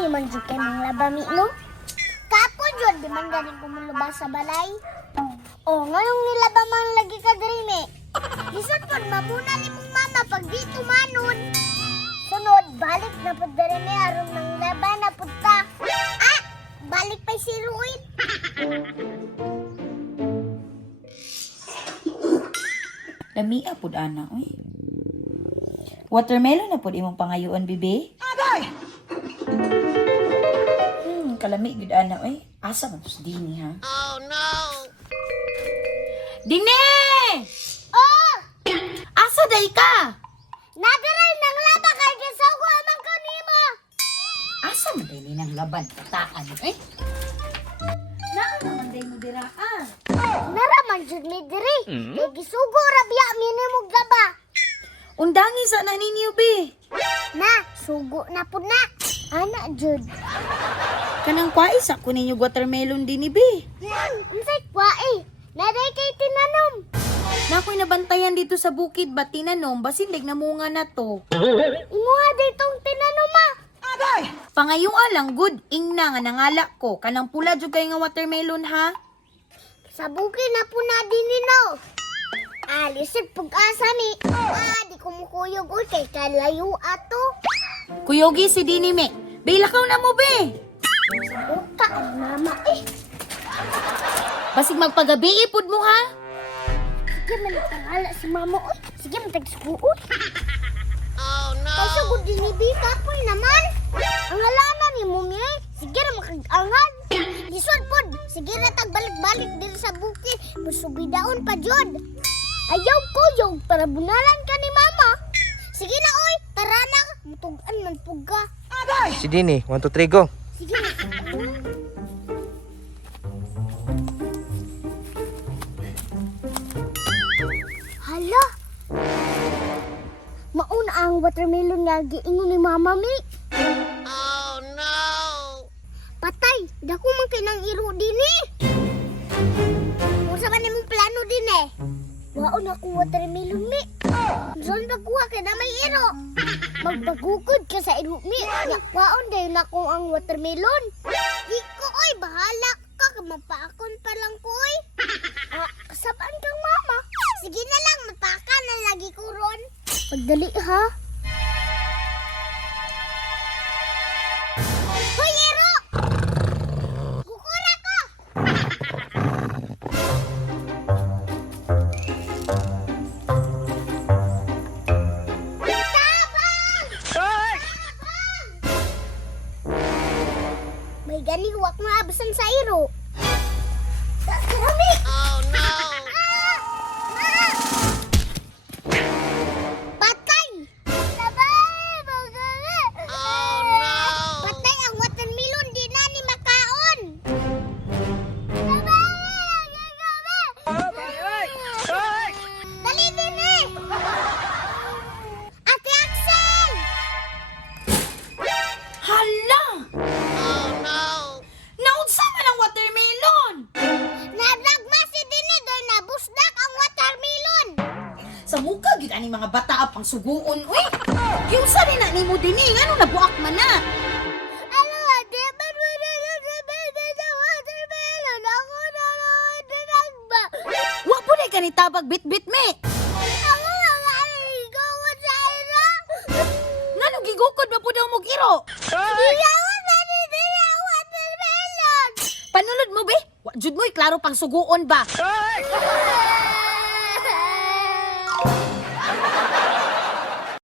Uy, manjud kay mga labami, no? Kapo, Jod, di man galing kumulubas sa balay. Oh, ngayong nilaba man lagi ka diri, me. Lisod po, mamuna ni mong mama pag di tumanon. Sunod, balik na po diri, me. Aron ng laba na punta. Ah! Balik pa si Ruin. Lamia pud ana, oy. Watermelon na pud imong pangayoon, bibi? Agay! Kalami gud ana, oy. Asa man tos dini, ha? Oh no. Dine! Oh! Asa day ka? Nadaray ng laba kay Gisogo amang kanimo. Asa man day ni nang laban kataan, oy? Naman day mo dira, ah. Naraman jud mi diri. Kay Gisugo rabya minimog laba. Undangi sa na ninyo, bi. Na, sugo na po na. Ana jud. Kanang kwais ako ninyo watermelon din, bi. Unsay kwa eh. Naday kay tinanom. Nakoy nabantayan dito sa bukid ba tinanom basin lig namunga na to. Imuha ditong tinanom ah. Pangayong alang good ingna nga nangala ko kanang pula jud kay nga watermelon ha. Sa bukid na po na dinino. Alisip pag-asa ni. Di ko mukuyog uy kay kalayo ato. Kuyogi si Dini me. Bilakaw na mo be. Buka ang mama eh. Basig magpagabi ipod mo ha. Sige man tangala si mama uy. Sige man tagsuot. Oh no. Kasi gud dinibita po naman. Ang halana ni Mumi. Sige na makag-angan. Lisod pod. Sige na tagbalik-balik diri sa bukid. Musubidaon pa jud. Ayaw ko yung para bunalan ka ni mama. Sige na oy. Tara na. Mutugan man puga. Si Dini, 1, 2, 3, go. Sige na. Hala. Mauna ang watermelon nga giingon ni Mama Mi. Oh no. Patay, dako man kay nang iro dinhi. Unsa man imong plano dinhi? Waon akong watermelon mi. Zon pagkuha kay na may iro. Magpagukod ka sa iro mi. Waon dayon ako ang watermelon. Di ko oy, bahala ka mapaakon pa lang ko oy. Saban kang mama. Sige na lang, mapaka na lagi ko ron. Pagdali ha. Hoy, iro! Kukura ko! Tabang! Tabang! May ganiwak na abasan sa iro. Kami! Oh no! Patay! Oh no! Patay ang watermelon, di na ni makaon! Dali din eh! Ate Axel! Hala! Oh no! Naunsa man ang watermelon? Nadragma si Dini doon nabusdak ang watermelon! Sa muka gid ani mga bata pang suguon uy. Giunsa rin na nimo Dini ngano nabuak man na? Ano, di ba na watermelon? Ako na dinagba! Wa po na ka ni tabag bit-bit me. Ako lang ay gawin sa ira! Ngano gigukod ba po daw mog iro? Ginawan na ni Dini ang watermelon! Panulod mo be? Wa jud mo'y klaro pang suguon ba?